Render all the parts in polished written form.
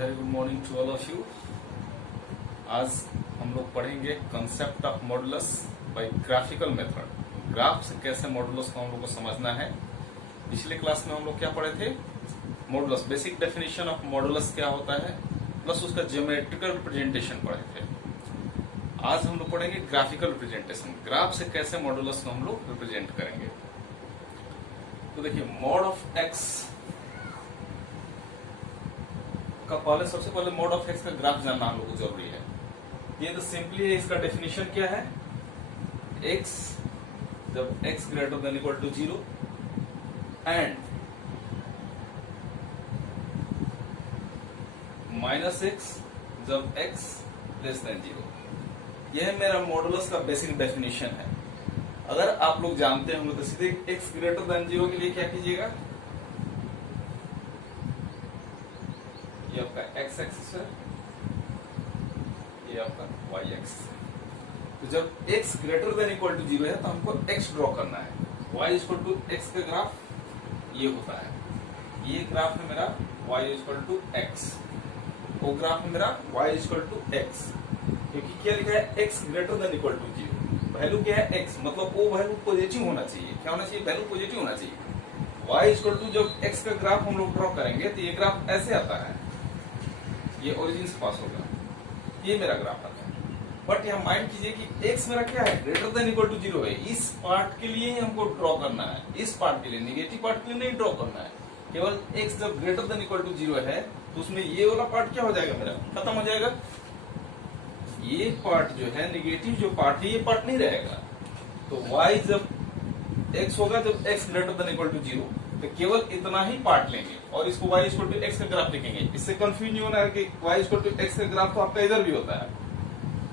Very good morning to all of you. आज हम लोग पढ़ेंगे concept of modulus by graphical method. Graph से कैसे मॉडुलस को हम लोग को समझना है। पिछले क्लास में हम लोग क्या पढ़े थे, modulus basic definition of modulus क्या होता है प्लस उसका ज्योमेट्रिकल रिप्रेजेंटेशन पढ़े थे। आज हम लोग पढ़ेंगे ग्राफिकल रिप्रेजेंटेशन, ग्राफ से कैसे मॉडुलस को हम लोग रिप्रेजेंट करेंगे। तो देखिए मॉड ऑफ एक्स का सबसे पहले मॉड ऑफ एक्स का ग्राफ जानना हम लोग को जरूरी है। ये तो सिंपली इसका डेफिनेशन क्या है, एक्स जब x greater than equal to 0 and minus x जब एक्स लेस देन 0। यह मेरा मॉडुलस का बेसिक डेफिनेशन है। अगर आप लोग जानते होंगे तो सीधे एक्स ग्रेटर देन 0 के लिए क्या कीजिएगा, ये आपका एक्स एक्सिस है, ये आपका वाई एक्सिस है। तो जब x greater than equal to 0 है तो हमको एक्स ड्रॉ करना है। वाई इक्वल टू एक्स का ग्राफ ये होता है, ये ग्राफ है मेरा वाई इक्वल टू एक्स, वो ग्राफ है मेरा वाई इक्वल टू एक्स। क्योंकि क्या लिखा है, x greater than equal to 0, value क्या है एक्स, मतलब वो वैल्यू पॉजिटिव होना चाहिए। क्या होना चाहिए, वैल्यू पॉजिटिव होना चाहिए। वाई इक्वल टू जब एक्स का ग्राफ हम लोग ड्रॉ करेंगे तो ये ग्राफ ऐसे आता है, ये ओरिजिन से पास होगा, ये मेरा ग्राफ आता है। बट यहाँ माइंड कीजिए कि एक्स मेरा क्या है, ग्रेटर देन इक्वल टू 0 है। इस पार्ट के लिए ही हमको ड्रॉ करना है, इस पार्ट के लिए, निगेटिव पार्ट के लिए नहीं ड्रॉ करना है। केवल एक्स जब ग्रेटर देन इक्वल टू 0 है तो उसमें ये वाला पार्ट क्या हो जाएगा, मेरा खत्म हो जाएगा। ये पार्ट जो है निगेटिव जो पार्ट है ये पार्ट नहीं रहेगा। तो वाई जब एक्स होगा जब x greater than equal to 0 तो केवल इतना ही पार्ट लेंगे और इसको y इक्वल टू एक्स का ग्राफ लिखेंगे। इससे कंफ्यूज नहीं होना है कि y इक्वल टू एक्स का ग्राफ तो आपका इधर भी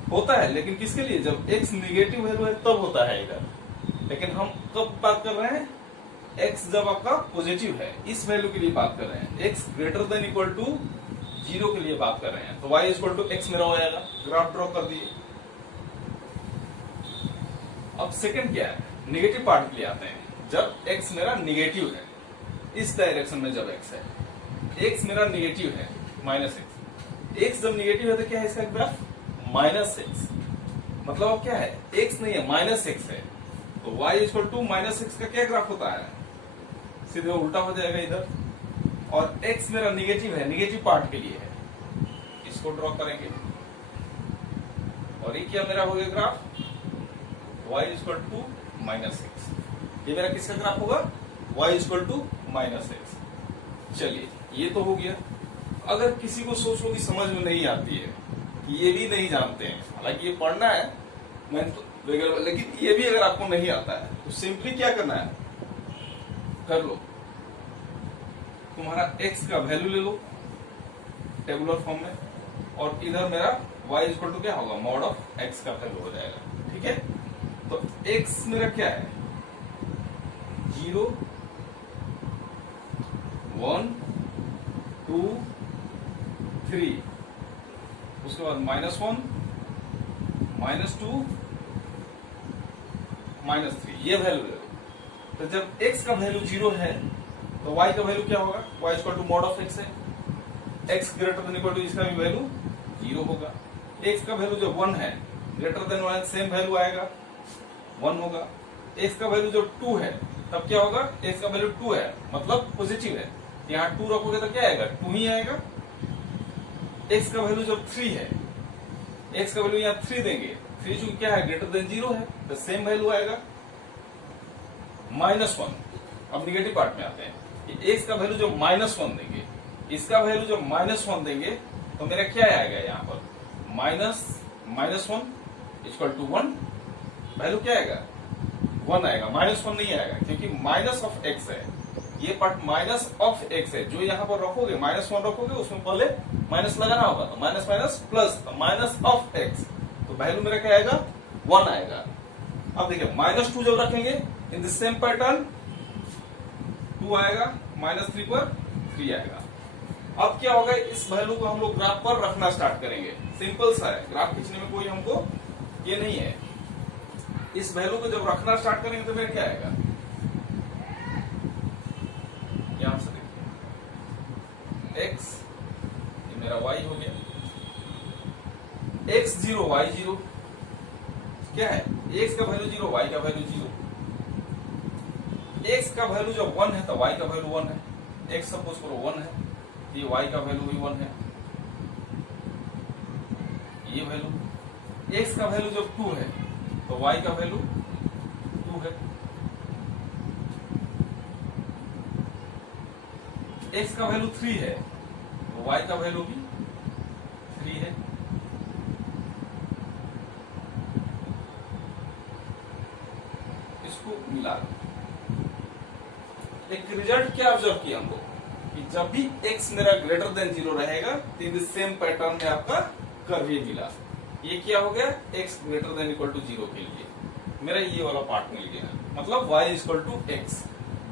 होता है, लेकिन किसके लिए, जब x निगेटिव वैल्यू है तब होता है इधर। लेकिन हम कब बात कर रहे हैं, x जब आपका पॉजिटिव है, इस वैल्यू के लिए बात कर रहे हैं। x greater than equal to 0 के लिए बात कर रहे हैं। तो y इक्वल टू एक्स मेरा हो जाएगा, ग्राफ ड्रॉ कर दिए। अब सेकंड क्या है, निगेटिव पार्ट के लिए आते हैं। जब x मेरा निगेटिव है, इस डायरेक्शन में जब x है, x मेरा निगेटिव है माइनस एक्स जब निगेटिव है तो क्या है इसका ग्राफ माइनस एक्स, मतलब अब क्या है x नहीं है माइनस एक्स है। तो y equal to minus x का क्या ग्राफ होता है, सीधे उल्टा हो जाएगा इधर। और x मेरा निगेटिव है, निगेटिव पार्ट के लिए है, इसको ड्रॉ करेंगे। और ये क्या मेरा हो गया graph, y equal to minus x. ये मेरा किसका ग्राफ होगा, y equal to minus x. चलिए ये तो हो गया। अगर किसी को सोच लो कि समझ में नहीं आती है, ये भी नहीं जानते हैं, हालांकि ये पढ़ना है मैं तो, लेकिन ये भी अगर आपको नहीं आता है तो सिंपली क्या करना है, कर लो, तुम्हारा x का वैल्यू ले लो टेबुलर फॉर्म में, और इधर मेरा y इक्वल टू क्या होगा, मॉड ऑफ x का वैल्यू हो जाएगा। ठीक है, तो x मेरा क्या है 0 1 2 3, उसके बाद -1 -2 -3, ये वैल्यू ले लो। तो जब x का वैल्यू 0 है तो y का वैल्यू क्या होगा, y equal to mod of x है, x greater than equal to इसका भी वैल्यू 0 होगा। x का वैल्यू जो 1 है, ग्रेटर देन 1 सेम वैल्यू आएगा 1 होगा। x का वैल्यू जो 2 है तब क्या होगा, x का वैल्यू 2 है मतलब पॉजिटिव है, यहाँ 2 रखोगे तो क्या आएगा 2 ही आएगा। x का वैल्यू जब 3 है, x का वैल्यू यहाँ 3 देंगे, 3 चूंकि क्या है ग्रेटर देन 0 है तो सेम वैल्यू आएगा। -1, अब निगेटिव पार्ट में आते हैं, x का वैल्यू जो -1 देंगे, इसका वैल्यू जो -1 देंगे तो मेरा क्या आएगा यहाँ पर, -1 इक्वल टू 1, वैल्यू क्या आएगा 1 आएगा, -1 नहीं आएगा क्योंकि माइनस ऑफ x है, ये पार्ट माइनस ऑफ x है। जो यहाँ पर रखोगे -1 रखोगे उसमें पहले माइनस लगाना होगा, तो minus minus plus, minus of x, तो वैल्यू मेरा क्या आएगा 1 आएगा। अब देखिए -2 जब रखेंगे इन द सेम पैटर्न 2 आएगा, -3 पर 3 आएगा। अब क्या होगा, इस वैल्यू को हम लोग ग्राफ पर रखना स्टार्ट करेंगे। सिंपल सा है, ग्राफ खींचने में कोई हमको ये नहीं है। इस वैल्यू को जब रखना स्टार्ट करेंगे तो फिर क्या आएगा, यहां से देखिए x मेरा y हो गया। x 0 y 0 क्या है, x का वैल्यू 0 y का वैल्यू 0। x का वैल्यू जब 1 है तो y का वैल्यू 1 है। x सपोज करो 1 है, ये y का वैल्यू भी 1 है। ये वैल्यू x का वैल्यू जब 2 है तो y का वैल्यू 2 है। x का वैल्यू 3 है तो y का वैल्यू भी 3 है। इसको मिला एक रिजल्ट क्या ऑब्जर्व किया हम लोग कि जब भी x मेरा ग्रेटर देन 0 रहेगा तो इन सेम पैटर्न में आपका कर्व ये मिला। ये क्या हो गया, x greater than equal to 0 के लिए मेरा ये वाला पार्ट मिल गया। मतलब y इक्वल टू x,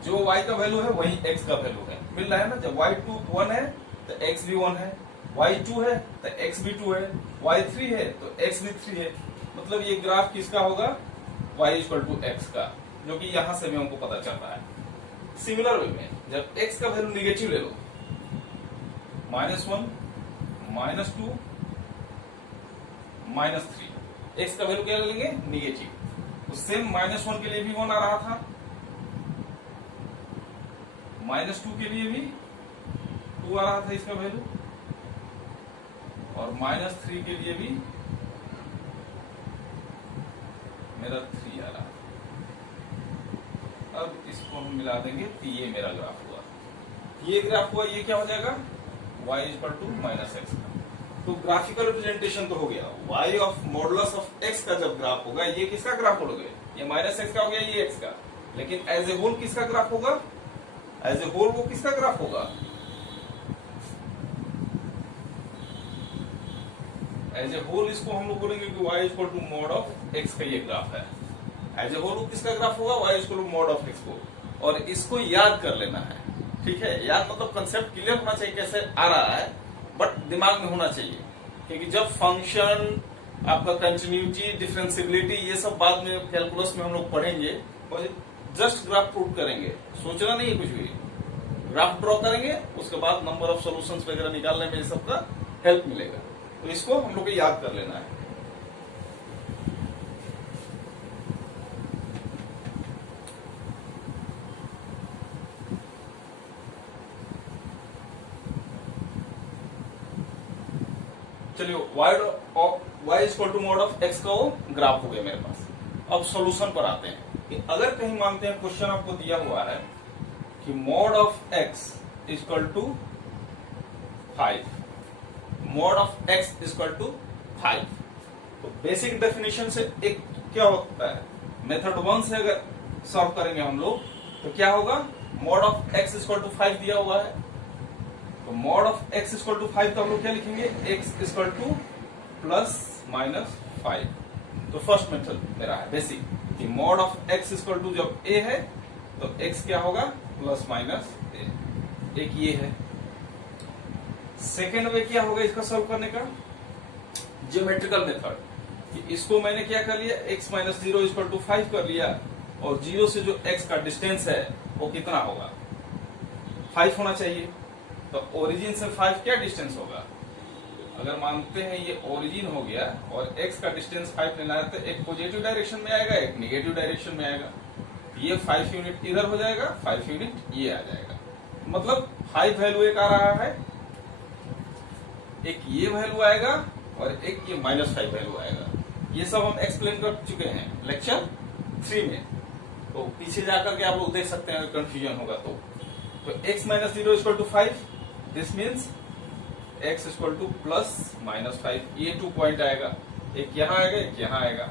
जो y का वैल्यू है वही x का वैल्यू है, मिल रहा है ना। जब y2 1 है तो x भी 1 है, y2 है तो x भी 2 है, y3 है तो x भी 3 है। मतलब ये ग्राफ किसका होगा, y इक्वल टू x का, जो कि यहां से भी हमको पता चल रहा है। सिमिलर वे में जब x का वैल्यू निगेटिव ले लो, -1 -2 -3, x का वैल्यू क्या लेंगे, निगेटिव। तो सेम -1 के लिए भी 1 आ रहा था, -2 के लिए भी 2 आ रहा था इसका वैल्यू, और -3 के लिए भी मेरा 3 आ रहा था। अब इसको हम मिला देंगे तो ये मेरा ग्राफ हुआ, ये ग्राफ हुआ, ये क्या हो जाएगा, y इक्वल टू -x का। तो ग्राफिकल रिप्रेजेंटेशन तो हो गया, y of modulus of x का जब ग्राफ होगा, ये किसका ग्राफ हो गया, ये -x का हो गया, ये x का। लेकिन एज ए होल किसका ग्राफ होगा, एज ए होल वो किसका ग्राफ होगा, एज ए होल इसको हम लोग बोलेंगे कि y equal to mod of x का ये ग्राफ है। एज ए होल किसका ग्राफ होगा, y equal to mod of x को। और इसको याद कर लेना है, ठीक है। याद मतलब कंसेप्ट क्लियर होना चाहिए कैसे आ रहा है, बट दिमाग में होना चाहिए, क्योंकि जब फंक्शन आपका कंटिन्यूटी, डिफरेंशियबिलिटी, ये सब बाद में कैलकुलस में हम लोग पढ़ेंगे, और जस्ट ग्राफ प्रूव करेंगे, सोचना नहीं है कुछ भी, ग्राफ ड्रॉ करेंगे, उसके बाद नंबर ऑफ सॉल्यूशंस वगैरह निकालने में ये सब का हेल्प मिलेगा। तो इसको हम लोग को याद कर लेना है। चलिए y equal to mod of x का वो ग्राफ हो गया मेरे पास। अब सॉल्यूशन पर आते हैं कि अगर कहीं मानते हैं क्वेश्चन आपको दिया हुआ है कि mod of x equal to 5, mod of x equal to 5, तो बेसिक डेफिनेशन से एक क्या होता है, मेथड 1 से अगर सॉल्व करेंगे हम लोग तो क्या होगा, mod of x equal to 5 दिया हुआ है, तो mod of x equal to 5 तो हम लोग क्या लिखेंगे, x इक्वल टू ±5। तो फर्स्ट मेथड मेरा है बेसिक कि mod of x equal to जब a है तो x क्या होगा, ±a, एक ये है। सेकेंड वे क्या होगा इसका सॉल्व करने का, ज्योमेट्रिकल मेथड, कि इसको मैंने क्या कर लिया, x - 0 इक्वल टू 5 कर लिया, और 0 से जो x का डिस्टेंस है वो कितना होगा, 5 होना चाहिए। तो ओरिजिन से 5 क्या डिस्टेंस होगा, अगर मानते हैं ये ओरिजिन हो गया और x का डिस्टेंस 5 लेना है तो एक पॉजिटिव डायरेक्शन में आएगा, एक निगेटिव डायरेक्शन में आएगा। ये 5 यूनिट इधर हो जाएगा, 5 यूनिट ये आ जाएगा। मतलब 5 वैल्यू एक आ रहा है, एक ये वैल्यू आएगा और एक ये -5 वैल्यू आएगा। ये सब हम एक्सप्लेन कर चुके हैं लेक्चर 3 में, तो पीछे जाकर के आप लोग देख सकते हैं अगर कंफ्यूजन होगा तो x - 0 equal to 5, this means x equal to +-5, ये 2 पॉइंट आएगा, एक यहाँ आएगा एक यहाँ आएगा।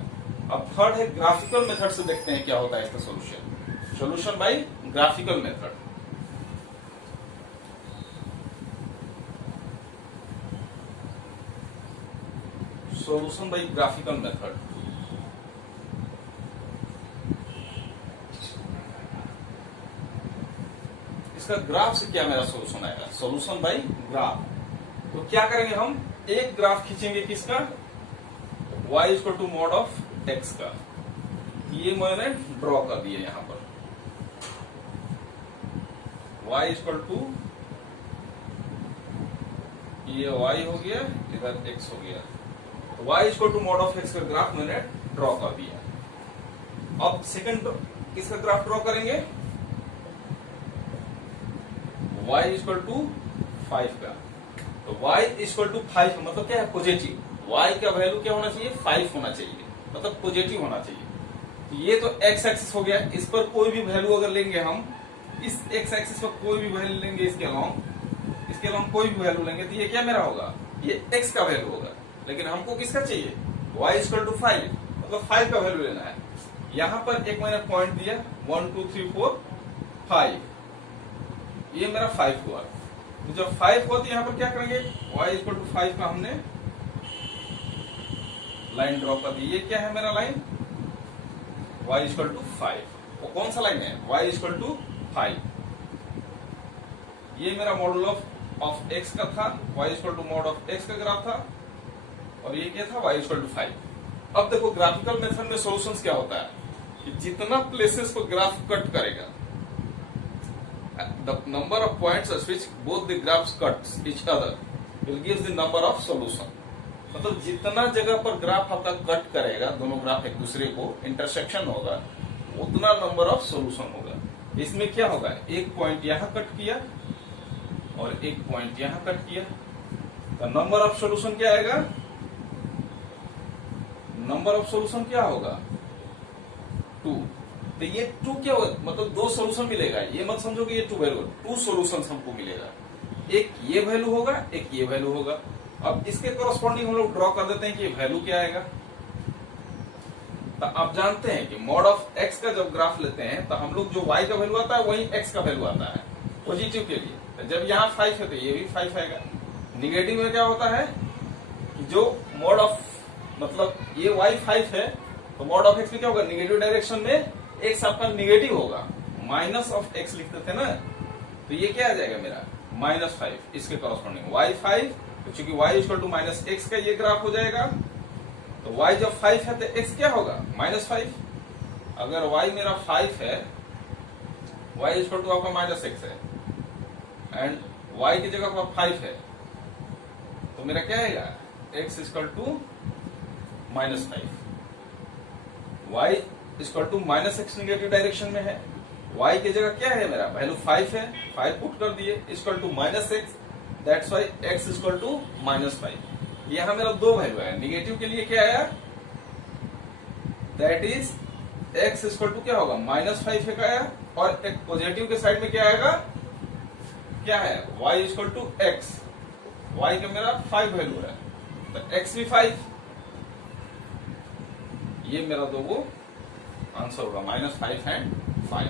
अब थर्ड है ग्राफिकल मेथड से देखते हैं क्या होता है इसका solution, solution bye graphical method. Solution bye graphical method, इसका ग्राफ से क्या मेरा सॉल्यूशन आएगा, सॉल्यूशन बाय ग्राफ। तो क्या करेंगे हम, एक ग्राफ खींचेंगे किसका, y equal to mod of x का। ये मैंने ड्रॉ कर दिया यहां पर, y इक्वल टू ये y हो गया, इधर x हो गया, तो y equal to mod of x का ग्राफ मैंने ड्रॉ कर दिया। अब सेकंड किसका ग्राफ ड्रॉ करेंगे, y इक्वल टू 5 का। तो y इक्वल टू 5 मतलब क्या है, पॉजिटिव। y का वैल्यू क्या होना चाहिए, 5 होना चाहिए, मतलब पॉजिटिव होना चाहिए। तो ये तो x एक्सिस हो गया, इस पर कोई भी वैल्यू अगर लेंगे हम, इस x एक्सिस पर कोई भी वैल्यू लेंगे, इसके अलावा कोई भी वैल्यू लेंगे, तो ये क्या मेरा होगा, ये x का वैल्यू होगा। लेकिन हमको किसका चाहिए, y इक्वल टू 5, मतलब 5 का वैल्यू लेना है। यहां पर एक मैंने पॉइंट दिया 1 2 3 4 5, ये मेरा 5 हुआ। तो जब 5 हुआ तो यहां पर क्या करेंगे, y इक्वल टू 5 का हमने लाइन ड्रॉ कर दी। ये क्या है मेरा लाइन, y इक्वल टू 5। वो कौन सा लाइन है, y इक्वल टू 5। ये मेरा मॉडल ऑफ x का था, y equal to mod of x का ग्राफ था, और ये क्या था, y इक्वल टू 5। अब देखो ग्राफिकल मेथड में सॉल्यूशंस क्या होता है कि जितना प्लेसेस को ग्राफ कट करेगा, the number of points at which both the graphs cuts each other will give the number of solution. मतलब जितना जगह पर ग्राफ आपका कट करेगा, दोनों ग्राफ एक दूसरे को इंटरसेक्शन होगा, उतना नंबर ऑफ सॉल्यूशन होगा। इसमें क्या होगा, एक पॉइंट यहां कट किया और एक पॉइंट यहां कट किया, तो नंबर ऑफ सॉल्यूशन क्या आएगा, नंबर ऑफ सॉल्यूशन क्या होगा 2। तो ये 2 क्या होगा, मतलब 2 सॉल्यूशन मिलेगा। ये मत समझो कि ये 2 वैल्यू, 2 सॉल्यूशंस हमको मिलेगा। एक ये वैल्यू होगा, एक ये वैल्यू होगा। अब इसके कॉरस्पॉन्डिंग हम लोग ड्रॉ कर देते हैं कि वैल्यू क्या आएगा। तो आप जानते हैं कि मॉड ऑफ x का जब ग्राफ लेते हैं तो हम लोग जो y का वैल्यू आता है वही x का वैल्यू आता है पॉजिटिव के लिए। तो जब यहाँ 5 है तो ये भी 5 आएगा। निगेटिव में क्या होता है कि जो मॉड ऑफ, मतलब ये y 5 है तो मॉड ऑफ x में क्या होगा, निगेटिव डायरेक्शन में x आपका निगेटिव होगा, माइनस ऑफ x लिखते थे ना, तो ये क्या आ जाएगा मेरा -5। इसके कॉरस्पॉन्डिंग y 5, तो चूंकि y equal to minus x का ये ग्राफ हो जाएगा, तो y जब 5 है तो x क्या होगा -5। अगर y मेरा 5 है, y इक्वल टू आपका -x है, एंड y की जगह पर 5 है, तो मेरा क्या आएगा, x equal to -5। y equal to -x negative direction में है, y की जगह क्या है मेरा वैल्यू 5 है, 5 पुट कर दिए, equal to -x, that's why x equal to -5। यहां मेरा 2 वैल्यू है। निगेटिव के लिए क्या आया, that is x equal to क्या होगा -5 का आया, और एक पॉजिटिव के साइड में क्या आएगा, क्या है y equal to x, y का मेरा 5 वैल्यू है, तो x भी 5, ये मेरा दो आंसर होगा -5 and 5।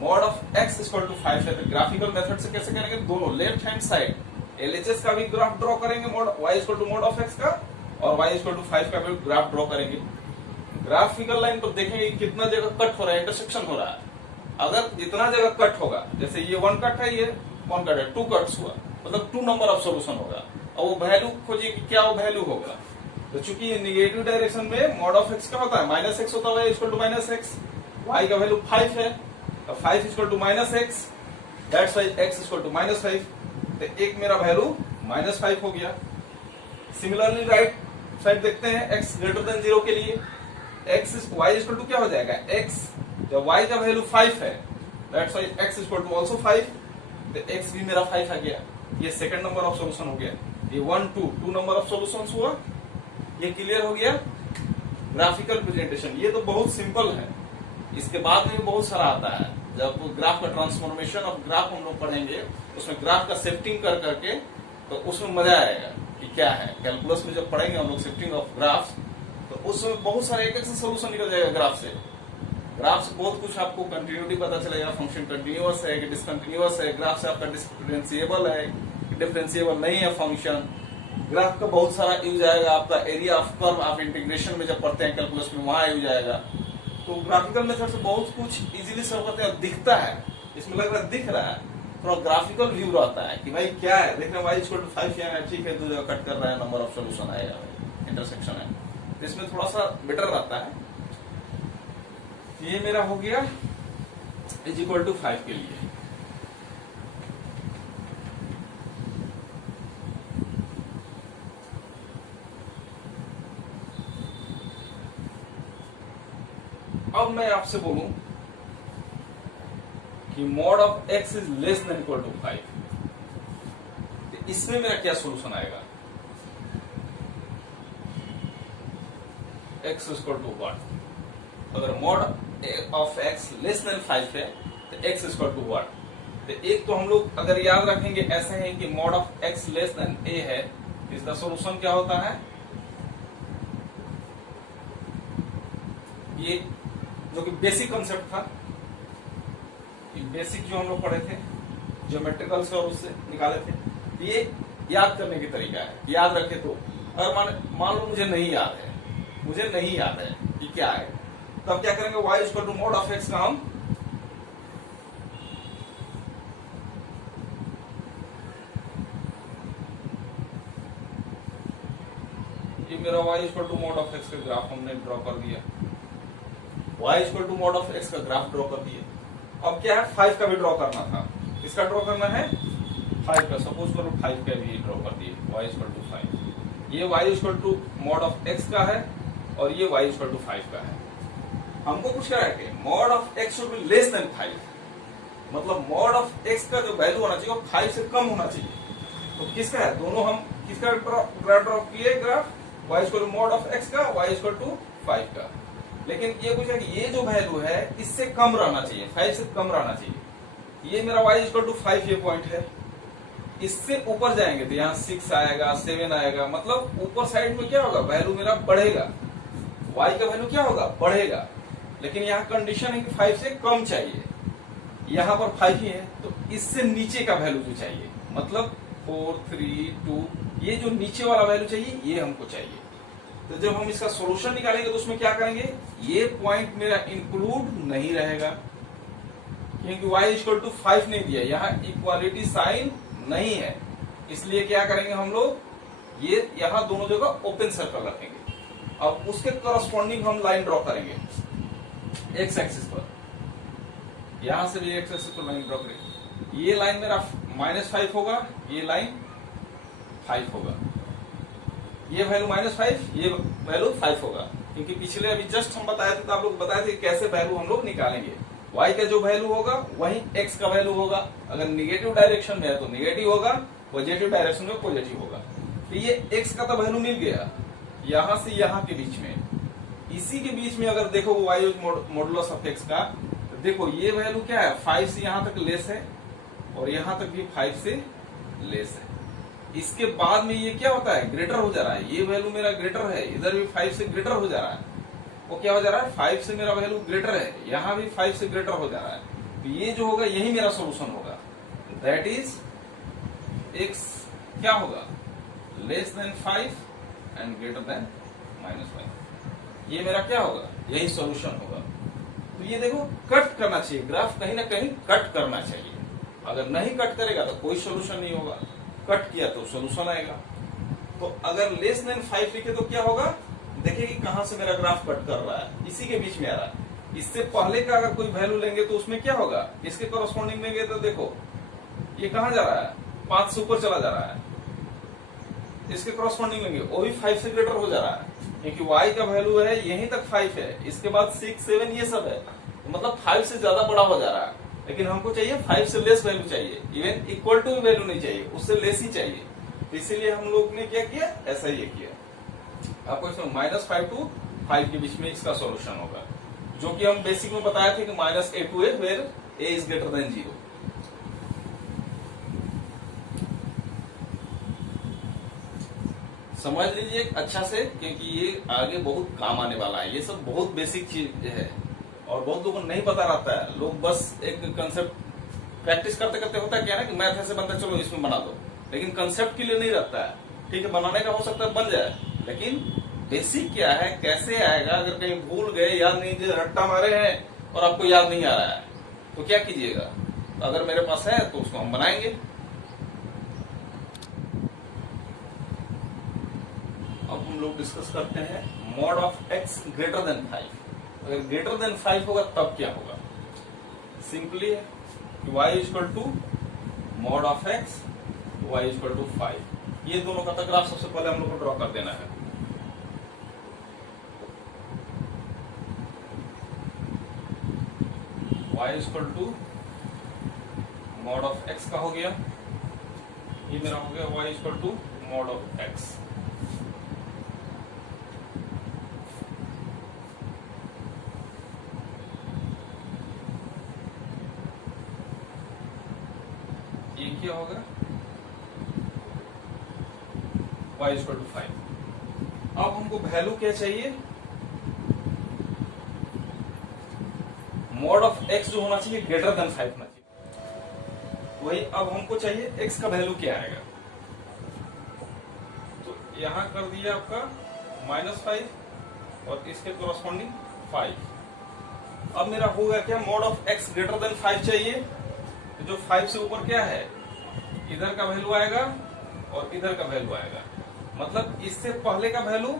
Mod of x equal to 5 है। तो ग्राफिकल मेथड से कैसे करेंगे, दोनों लेफ्ट हैंड साइड LHS का भी ग्राफ ड्रॉ करेंगे, mod y equal to mod of x का, और y इक्वल टू 5 का भी ग्राफ ड्रॉ करेंगे। ग्राफिकल लाइन पर देखेंगे कितना जगह कट हो रहा है, इंटरसेक्शन हो रहा है। अगर जितना जगह कट होगा, जैसे ये 1 कट है, ये 1 कट है, 2 कट्स हुआ, मतलब 2 नंबर ऑफ सॉल्यूशन होगा। और वो वैल्यू खोजिए कि क्या वो वैल्यू होगा। तो चूंकि ये निगेटिव डायरेक्शन में मॉड ऑफ x क्या होता है -x होता है, y equal to -x, y का वैल्यू 5 है, तो 5 equal to -x, that's why x equal to -5। तो एक मेरा वैल्यू -5 हो गया। सिमिलरली राइट साइड देखते हैं, x ग्रेटर देन 0 के लिए y इक्वल टू क्या हो जाएगा, x जब y का वैल्यू 5 है, that's why x equal to also 5, तो x भी मेरा 5 आ गया। ये सेकंड नंबर ऑफ सॉल्यूशन हो गया। ये 1 2 नंबर ऑफ सॉल्यूशंस हुआ। ये क्लियर हो गया ग्राफिकल प्रेजेंटेशन। ये तो बहुत सिंपल है, इसके बाद में भी बहुत सारा आता है। जब ग्राफ का ट्रांसफॉर्मेशन ऑफ ग्राफ हम लोग पढ़ेंगे, उसमें ग्राफ का शिफ्टिंग कर करके, तो उसमें मजा आएगा कि क्या है। कैलकुलस में जब पढ़ेंगे हम लोग शिफ्टिंग ऑफ ग्राफ, तो उसमें बहुत सारे एक से सोल्यूशन निकल जाएगा ग्राफ से। ग्राफ से बहुत कुछ आपको कंटिन्यूटी पता चलेगा, फंक्शन कंटिन्यूअस है कि डिसकंटिन्यूअस है, ग्राफ से आपका डिफरेंशिएबल है कि डिफरेंशिएबल नहीं है फंक्शन। ग्राफ का बहुत सारा यूज आएगा। आपका एरिया ऑफ कर्व आप इंटीग्रेशन में जब पढ़ते हैं कैलकुलस में, वहां यूज आएगा। तो ग्राफिकल मेथड से बहुत कुछ इजीली सॉल्व करते हैं। दिखता है, इसमें लग रहा है दिख रहा है, थोड़ा ग्राफिकल व्यू रहता है कि भाई क्या है, देख रहे हैं y इक्वल टू 5 यहाँ है, ठीक है, तो जगह कट कर रहा है, नंबर ऑफ सॉल्यूशन आएगा, इंटरसेक्शन है, तो इसमें थोड़ा सा बेटर रहता है। ये मेरा हो गया इज इक्वल टू 5 के लिए। अब मैं आपसे बोलूं कि mod of x is less than equal to 5, तो इसमें मेरा क्या सोल्यूशन आएगा? X equal to 1। अगर mod of x less than 5 है तो एक्स इक्वल टू 1। तो एक तो हम लोग अगर याद रखेंगे ऐसे है कि mod of x less than A है, इसका सोल्यूशन क्या होता है? ये जो कि बेसिक कॉन्सेप्ट था, बेसिक जो हम लोग पढ़े थे ज्योमेट्रिकल से और उससे निकाले थे, ये याद करने की तरीका है। याद रखे तो अगर मान लो मुझे नहीं याद है कि क्या है, तब क्या करेंगे? y equal to mod of x का हम ये मेरा y equal to mod of x का ग्राफ हमने ड्रॉ कर दिया। y equal to mod of x का ग्राफ ड्रॉ कर दिया। अब क्या है? 5 का भी ड्रॉ करना था। इसका ड्रॉ करना है 5 का, सपोज करो 5 का भी ड्रॉ कर दिए। y इक्वल टू 5, ये y equal to mod of x का है और ये y इक्वल टू 5 का है। हमको कुछ क्या है? Mod of x should be less than 5, मतलब मॉड ऑफ एक्स का जो वैल्यू होना चाहिए वो 5 से कम होना चाहिए। तो किसका है? दोनों हम किसका ग्राफ ड्रॉ किए? Graph y equal to mod of x का, y इक्वल टू 5 का। लेकिन ये पूछा कि ये जो वैल्यू है इससे कम रहना चाहिए, 5 से कम रहना चाहिए। ये मेरा y इक्वल टू 5 ये पॉइंट है। इससे ऊपर जाएंगे तो यहाँ 6 आएगा, 7 आएगा, मतलब ऊपर साइड में क्या होगा? वैल्यू मेरा बढ़ेगा, y का वैल्यू क्या होगा? बढ़ेगा। लेकिन यहाँ कंडीशन है कि 5 से कम चाहिए, यहाँ पर 5 ही है, तो इससे नीचे का वैल्यू जो चाहिए, मतलब 4, 3, 2, ये जो नीचे वाला वैल्यू चाहिए ये हमको चाहिए। तो जब हम इसका सॉल्यूशन निकालेंगे तो उसमें क्या करेंगे? ये पॉइंट मेरा इंक्लूड नहीं रहेगा, क्योंकि y इक्वल टू 5 नहीं दिया, यहाँ इक्वालिटी साइन नहीं है। इसलिए क्या करेंगे हम लोग? ये यहाँ दोनों जगह ओपन सर्कल रखेंगे। अब उसके करस्पॉन्डिंग हम लाइन ड्रॉ करेंगे एक्स एक्सिस पर। यहां से भी एक्स एक्सिस पर लाइन ड्रॉ करेंगे। ये लाइन मेरा -5 होगा, ये लाइन 5 होगा, ये वैल्यू -5, ये वैल्यू 5 होगा। क्योंकि पिछले अभी जस्ट हम बताए थे, तो आप लोग बताए थे कैसे वैल्यू हम लोग निकालेंगे। y का जो वैल्यू होगा वही x का वैल्यू होगा। अगर निगेटिव डायरेक्शन में है तो निगेटिव होगा, पॉजिटिव डायरेक्शन में पॉजिटिव होगा। तो ये x का तो वैल्यू मिल गया, यहां से यहां के बीच में, इसी के बीच में अगर देखो y मॉडुलस ऑफ x का, तो देखो ये वैल्यू क्या है? 5 से यहां तक लेस है और यहां तक भी 5 से लेस है। इसके बाद में ये क्या होता है? ग्रेटर हो जा रहा है। ये वैल्यू मेरा ग्रेटर है, इधर भी 5 से ग्रेटर हो जा रहा है। वो क्या हो जा रहा है? 5 से मेरा वैल्यू ग्रेटर है, यहाँ भी 5 से ग्रेटर हो जा रहा है। तो ये जो होगा यही मेरा सोल्यूशन होगा। दैट इज x क्या होगा? Less than 5 and greater than -5। ये मेरा क्या होगा? यही सोल्यूशन होगा। तो ये देखो कट करना चाहिए, ग्राफ कहीं ना कहीं कट करना चाहिए। अगर नहीं कट करेगा तो कोई सोल्यूशन नहीं होगा, कट किया तो सोल्यूशन आएगा। तो अगर लेस देन 5 लिखे तो क्या होगा? देखिए कि कहां से मेरा ग्राफ कट कर रहा है, इसी के बीच में आ रहा है। इससे पहले का अगर कोई वैल्यू लेंगे तो उसमें क्या होगा? इसके कॉरस्पॉन्डिंग लेंगे तो देखो ये कहां जा रहा है? 5 से ऊपर चला जा रहा है। इसके कॉरस्पॉन्डिंग लेंगे वो भी 5 से ग्रेटर हो जा रहा है, क्योंकि y का वैल्यू है यहीं तक 5 है, इसके बाद 6, 7 ये सब है, तो मतलब 5 से ज्यादा बड़ा हो जा रहा है। लेकिन हमको चाहिए 5 से लेस वैल्यू चाहिए, इवन इक्वल टू वैल्यू नहीं चाहिए, उससे लेस ही चाहिए। तो इसीलिए हम लोग ने क्या किया? ऐसा ही किया। आपको इसमें -5 to 5 के बीच में इसका सॉल्यूशन होगा, जो कि हम बेसिक में बताए थे कि -a to a where a is greater than 0। समझ लीजिए अच्छा से, क्योंकि ये आगे बहुत काम आने वाला है। ये सब बहुत बेसिक चीज है और बहुत लोगों को नहीं पता रहता है। लोग बस एक कंसेप्ट प्रैक्टिस करते करते होता है क्या ना कि मैथ ऐसे बनता है, चलो इसमें बना दो, लेकिन कंसेप्ट के लिए नहीं रहता है। ठीक है, बनाने का हो सकता है बन जाए, लेकिन बेसिक क्या है, कैसे आएगा? अगर कहीं भूल गए, याद नहीं, रट्टा मारे हैं और आपको याद नहीं आ रहा है तो क्या कीजिएगा? तो अगर मेरे पास है तो उसको हम बनाएंगे। अब हम लोग डिस्कस करते हैं mod of x greater then 5। अगर ग्रेटर देन 5 होगा तब क्या होगा? सिंपली है कि y equal to mod of x, y equal to 5। ये दोनों का ग्राफ सबसे पहले हम लोग को ड्रॉ कर देना है। y equal to mod of x का हो गया, ये मेरा हो गया y equal to mod of x। ये क्या होगा y इक्वल टू 5। अब हमको वैल्यू क्या चाहिए, मॉड ऑफ x जो होना चाहिए ग्रेटर देन 5 होना चाहिए। वही अब हमको चाहिए x का वैल्यू क्या आएगा, तो यहां कर दिया आपका -5 और इसके कोरस्पॉन्डिंग 5। अब मेरा होगा क्या, mod of x greater then 5 चाहिए, तो जो 5 से ऊपर क्या है, इधर का वैल्यू आएगा और इधर का वैल्यू आएगा, मतलब इससे पहले का वैल्यू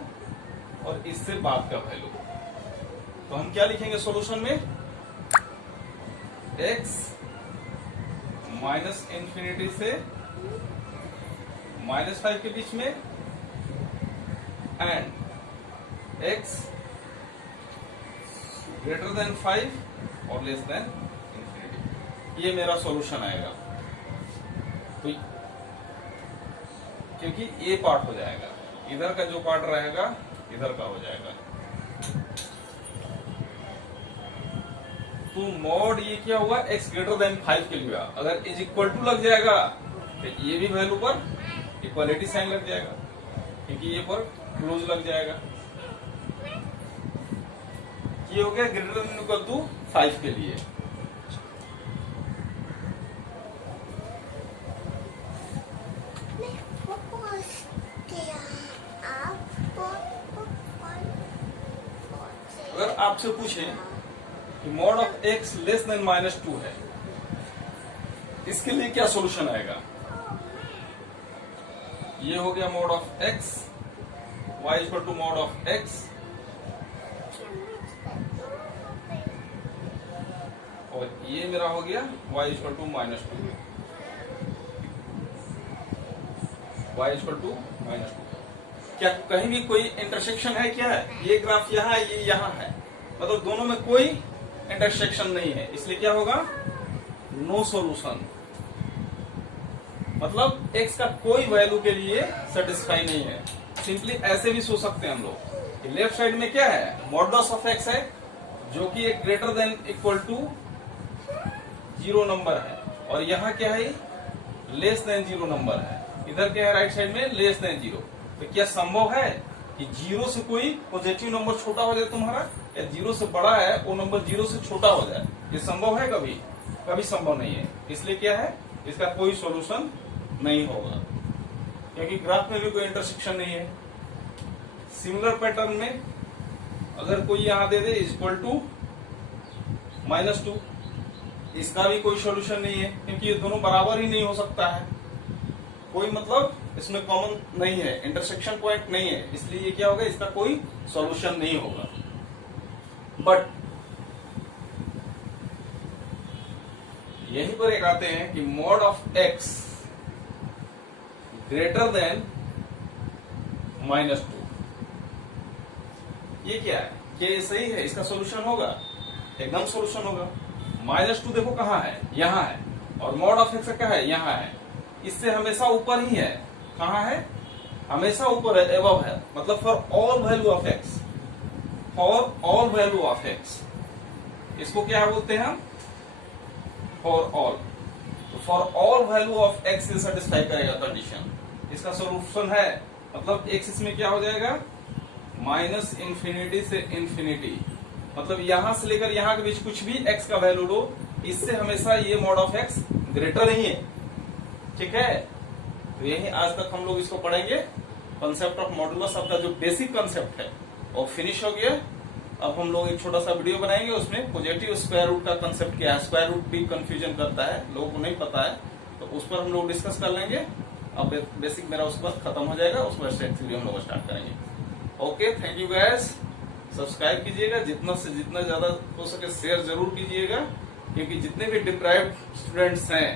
और इससे बाद का वैल्यू। तो हम क्या लिखेंगे सॉल्यूशन में, x माइनस इंफिनिटी से -5 के बीच में एंड x ग्रेटर देन 5 और लेस देन इंफिनिटी, ये मेरा सॉल्यूशन आएगा। तो क्योंकि ये पार्ट हो जाएगा, इधर का जो पार्ट रहेगा इधर का हो जाएगा। तो मॉड ये क्या हुआ, x ग्रेटर देन 5 के लिए अगर इज इक्वल टू लग जाएगा तो ये भी वैल्यू पर इक्वालिटी साइन लग जाएगा, क्योंकि ये पर क्लोज लग जाएगा। ये हो गया ग्रेटर देन इक्वल टू 5 के लिए। अगर आपसे पूछे कि mod of x less than -2 है, इसके लिए क्या सॉल्यूशन आएगा, ये हो गया mod of x, y equal to mod of x और ये मेरा हो गया y equal to -2, y equal to -2। क्या कहीं भी कोई इंटरसेक्शन है, क्या है, ये ग्राफ यहाँ है, ये यहाँ है, मतलब दोनों में कोई इंटरसेक्शन नहीं है, इसलिए क्या होगा, नो सॉल्यूशन। मतलब x का कोई वैल्यू के लिए सेटिस्फाई नहीं है। सिंपली ऐसे भी सोच सकते हैं हम लोग, लेफ्ट साइड में क्या है, मॉडुलस ऑफ x है, जो कि एक greater than equal to 0 number है, और यहाँ क्या है, लेस देन 0 नंबर है। इधर क्या है, राइट साइड में लेस देन 0। तो क्या संभव है कि 0 से कोई पॉजिटिव नंबर छोटा हो जाए तुम्हारा, या 0 से बड़ा है वो नंबर 0 से छोटा हो जाए, ये संभव है, कभी कभी संभव नहीं है। इसलिए क्या है, इसका कोई सॉल्यूशन नहीं होगा, क्योंकि ग्राफ में भी कोई इंटरसेक्शन नहीं है। सिमिलर पैटर्न में अगर कोई यहां दे दे इक्वल टू -2, इसका भी कोई सॉल्यूशन नहीं है, क्योंकि ये दोनों बराबर ही नहीं हो सकता है, कोई मतलब इसमें कॉमन नहीं है, इंटरसेक्शन पॉइंट नहीं है, इसलिए ये क्या होगा, इसका कोई सॉल्यूशन नहीं होगा। बट यहीं पर एक आते हैं कि mod of x greater then -2, ये क्या है, क्या ये सही है, इसका सॉल्यूशन होगा, एकदम सॉल्यूशन होगा। -2 देखो कहाँ है, यहाँ है, और मॉड ऑफ x क्या है, यहाँ है, इससे हमेशा ऊपर ही है, कहाँ है, हमेशा ऊपर है, एबव है, मतलब for all value of x, for all value of x, इसको क्या बोलते हैं हम, फॉर ऑल। तो for all value of x से सेटिस्फाई करेगा कंडीशन, इसका सॉल्यूशन है, मतलब x इसमें क्या हो जाएगा, -इंफिनिटी से इंफिनिटी, मतलब यहां से लेकर यहां के बीच कुछ भी x का वैल्यू लो, इससे हमेशा ये मॉड ऑफ x ग्रेटर ही है, ठीक है। तो यही आज तक हम लोग इसको पढ़ेंगे, कॉन्सेप्ट ऑफ मॉडुलस, आपका जो बेसिक कॉन्सेप्ट है वो फिनिश हो गया। अब हम लोग एक छोटा सा वीडियो बनाएंगे, उसमें पॉजिटिव स्क्वायर रूट का कंसेप्ट क्या है, स्क्वायर रूट भी कंफ्यूजन करता है, लोगों को नहीं पता है, तो उस पर हम लोग डिस्कस कर लेंगे। अब बेसिक मेरा उस पर खत्म हो जाएगा, उस पर स्ट्रेट थ्योरी हम लोग स्टार्ट करेंगे। Okay, thank you guys, subscribe कीजिएगा, जितना से जितना ज्यादा हो सके शेयर जरूर कीजिएगा, क्योंकि जितने भी डिप्राइव्ड स्टूडेंट्स हैं,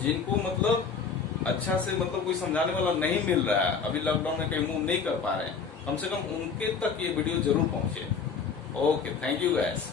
जिनको मतलब अच्छा से मतलब कोई समझाने वाला नहीं मिल रहा है, अभी लॉकडाउन में कहीं मूव नहीं कर पा रहे हैं, कम से कम उनके तक ये वीडियो जरूर पहुंचे। Okay, thank you guys.